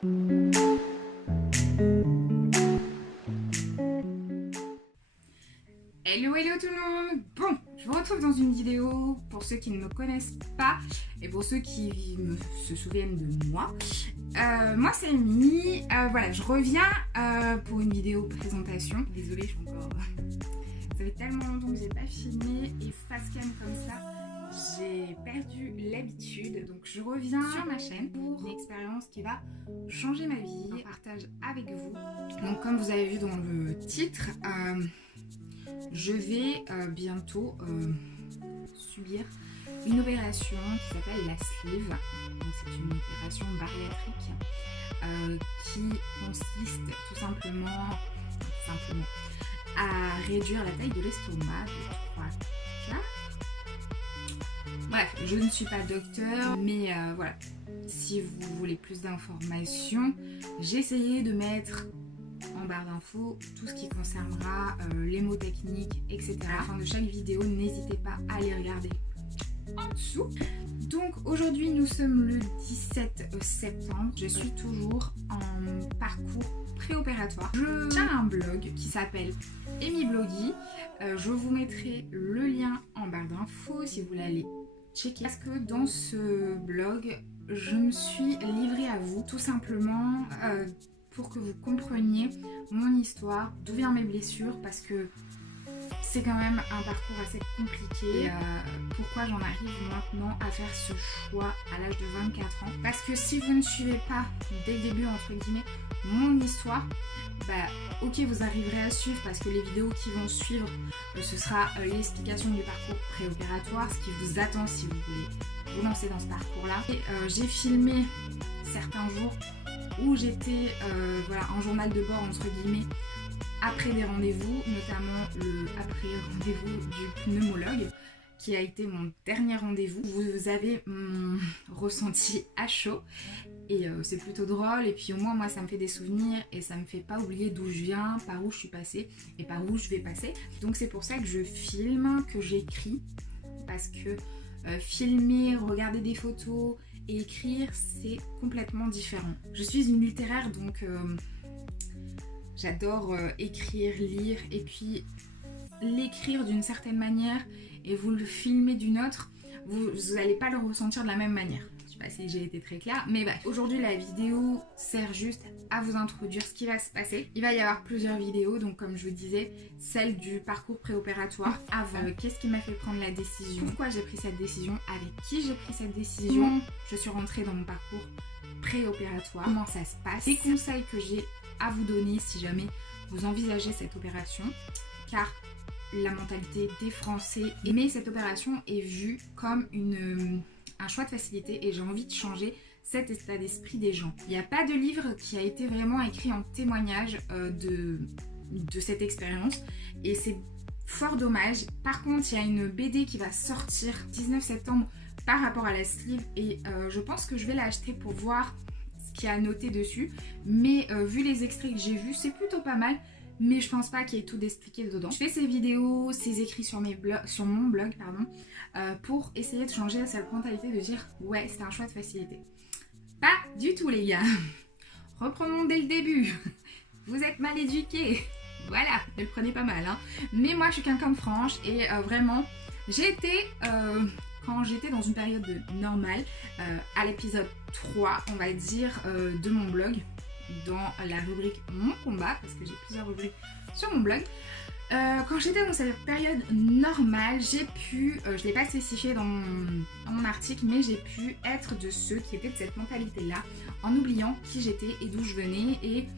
Hello hello tout le monde. Bon, je vous retrouve dans une vidéo pour ceux qui ne me connaissent pas et pour ceux qui se souviennent de moi. Moi c'est Amy, voilà, je reviens pour une vidéo présentation. Désolée, je suis encore... Ça fait tellement longtemps que j'ai pas filmé et face cam comme ça, j'ai perdu l'habitude. Donc je reviens sur ma chaîne pour une expérience qui va changer ma vie, un partage avec vous. Donc comme vous avez vu dans le titre, je vais bientôt subir une opération qui s'appelle la sleeve. C'est une opération bariatrique qui consiste tout simplement à réduire la taille de l'estomac de 3 4. Bref, je ne suis pas docteur, mais voilà, si vous voulez plus d'informations, j'ai essayé de mettre en barre d'infos tout ce qui concernera les mots techniques, etc. À la fin de chaque vidéo, n'hésitez pas à les regarder en dessous. Donc aujourd'hui, nous sommes le 17 septembre. Je suis toujours en parcours préopératoire. Je tiens un blog qui s'appelle Amy Bloggy. Je vous mettrai le lien en barre d'infos si vous voulez aller checker. Parce que dans ce blog, je me suis livrée à vous tout simplement pour que vous compreniez mon histoire, d'où viennent mes blessures, parce que c'est quand même un parcours assez compliqué. Pourquoi j'en arrive maintenant à faire ce choix à l'âge de 24 ans? Parce que si vous ne suivez pas dès le début, entre guillemets, mon histoire, bah ok, vous arriverez à suivre parce que les vidéos qui vont suivre, ce sera l'explication du parcours préopératoire, ce qui vous attend si vous voulez vous lancer dans ce parcours-là. J'ai filmé certains jours où j'étais voilà, en journal de bord, entre guillemets, après des rendez-vous, notamment le après rendez-vous du pneumologue qui a été mon dernier rendez-vous. Vous avez mon ressenti à chaud et c'est plutôt drôle, et puis au moins moi ça me fait des souvenirs et ça me fait pas oublier d'où je viens, par où je suis passée et par où je vais passer. Donc c'est pour ça que je filme, que j'écris, parce que filmer, regarder des photos et écrire, c'est complètement différent. Je suis une littéraire, donc j'adore écrire, lire, et puis l'écrire d'une certaine manière et vous le filmer d'une autre, vous n'allez pas le ressentir de la même manière. Je sais pas si j'ai été très claire, mais bref. Aujourd'hui, la vidéo sert juste à vous introduire ce qui va se passer. Il va y avoir plusieurs vidéos, donc comme je vous disais, celle du parcours préopératoire avant. Qu'est-ce qui m'a fait prendre la décision? Pourquoi j'ai pris cette décision? Avec qui j'ai pris cette décision? Je suis rentrée dans mon parcours préopératoire. Comment ça se passe? Les conseils que j'ai à vous donner si jamais vous envisagez cette opération, car la mentalité des Français, mais cette opération est vue comme un choix de facilité et j'ai envie de changer cet état d'esprit des gens. Il n'y a pas de livre qui a été vraiment écrit en témoignage de cette expérience et c'est fort dommage. Par contre, il y a une BD qui va sortir 19 septembre par rapport à la sleeve et je pense que je vais l'acheter pour voir ce qu'il y a noté dessus, mais vu les extraits que j'ai vus, c'est plutôt pas mal. Mais je pense pas qu'il y ait tout d'expliqué dedans. Je fais ces vidéos, ces écrits sur mon blog, pour essayer de changer cette mentalité de dire ouais, c'est un choix de facilité. Pas du tout les gars. Reprenons dès le début. Vous êtes mal éduqués. Voilà, ne le prenez pas mal. Hein. Mais moi je suis quelqu'un de franche et vraiment, j'ai été, quand j'étais dans une période normale, à l'épisode 3, on va dire, de mon blog, dans la rubrique Mon combat, parce que j'ai plusieurs rubriques sur mon blog. Quand j'étais dans cette période normale, j'ai pu, je ne l'ai pas spécifié dans mon article, mais j'ai pu être de ceux qui étaient de cette mentalité-là, en oubliant qui j'étais et d'où je venais, et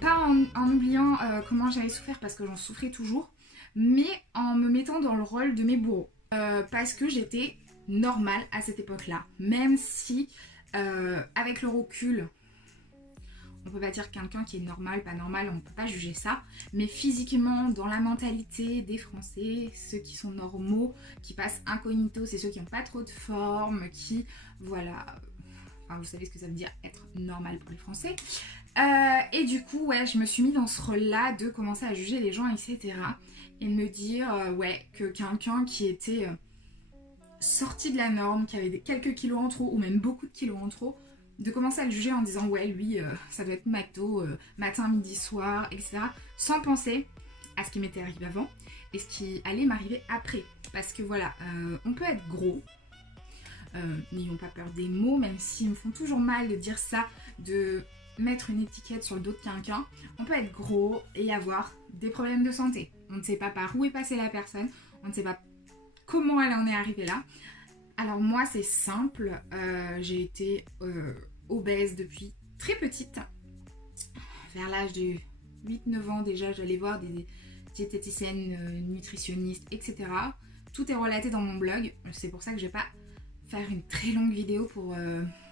pas en oubliant comment j'avais souffert, parce que j'en souffrais toujours, mais en me mettant dans le rôle de mes bourreaux. Parce que j'étais normale à cette époque-là, même si avec le recul, on peut pas dire quelqu'un qui est normal, pas normal, on peut pas juger ça. Mais physiquement, dans la mentalité des Français, ceux qui sont normaux, qui passent incognito, c'est ceux qui n'ont pas trop de forme, qui, voilà, enfin, vous savez ce que ça veut dire être normal pour les Français. Et du coup, ouais, je me suis mis dans ce rôle-là de commencer à juger les gens, etc. Et de me dire, ouais, que quelqu'un qui était sorti de la norme, qui avait quelques kilos en trop, ou même beaucoup de kilos en trop, de commencer à le juger en disant ouais lui ça doit être McDo matin, midi, soir, etc. Sans penser à ce qui m'était arrivé avant et ce qui allait m'arriver après. Parce que voilà, on peut être gros, n'ayons pas peur des mots, même s'ils me font toujours mal de dire ça, de mettre une étiquette sur le dos de quelqu'un. On peut être gros et avoir des problèmes de santé. On ne sait pas par où est passée la personne, on ne sait pas comment elle en est arrivée là. Alors moi c'est simple, j'ai été obèse depuis très petite. Vers l'âge de 8-9 ans déjà, j'allais voir des diététiciennes, nutritionnistes, etc. Tout est relaté dans mon blog, c'est pour ça que je vais pas faire une très longue vidéo pour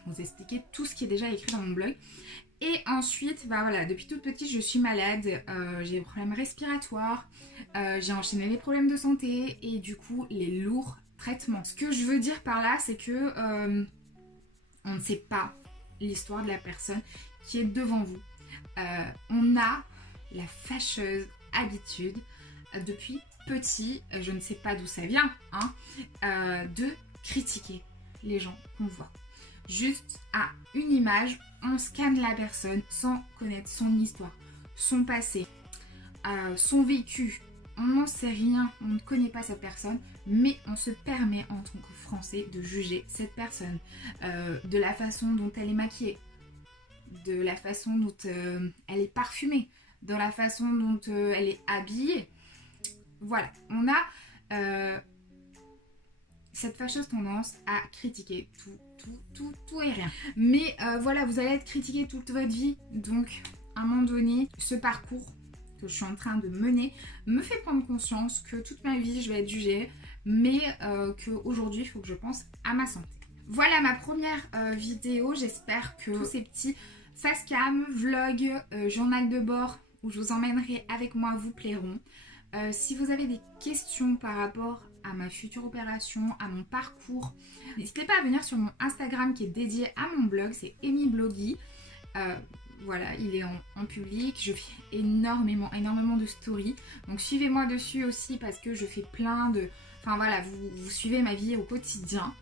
vous expliquer tout ce qui est déjà écrit dans mon blog. Et ensuite, bah voilà, depuis toute petite, je suis malade, j'ai des problèmes respiratoires, j'ai enchaîné les problèmes de santé et du coup, les lourds traitements. Ce que je veux dire par là, c'est que on ne sait pas l'histoire de la personne qui est devant vous. On a la fâcheuse habitude, depuis petit, je ne sais pas d'où ça vient, hein, de critiquer les gens qu'on voit. Juste à une image, on scanne la personne sans connaître son histoire, son passé, son vécu. On n'en sait rien, on ne connaît pas cette personne, mais on se permet en tant que Français de juger cette personne, de la façon dont elle est maquillée, de la façon dont elle est parfumée, de la façon dont elle est habillée. Voilà, on a cette fâcheuse tendance à critiquer tout et rien. Mais voilà, vous allez être critiqué toute votre vie, donc à un moment donné, ce parcours que je suis en train de mener me fait prendre conscience que toute ma vie je vais être jugée, mais qu'aujourd'hui il faut que je pense à ma santé. Voilà ma première vidéo, j'espère que tous ces petits facecam, vlog, journal de bord où je vous emmènerai avec moi vous plairont. Si vous avez des questions par rapport à ma future opération, à mon parcours, n'hésitez pas à venir sur mon Instagram qui est dédié à mon blog, c'est Amy Bloggy. Voilà, il est en public, je fais énormément de stories. Donc suivez-moi dessus aussi parce que je fais plein de... Enfin voilà, vous suivez ma vie au quotidien.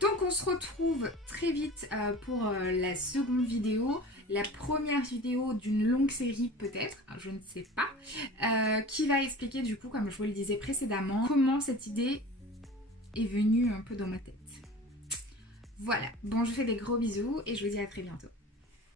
Donc on se retrouve très vite pour la seconde vidéo. La première vidéo d'une longue série peut-être, je ne sais pas, qui va expliquer du coup, comme je vous le disais précédemment, comment cette idée est venue un peu dans ma tête. Voilà, bon je vous fais des gros bisous et je vous dis à très bientôt.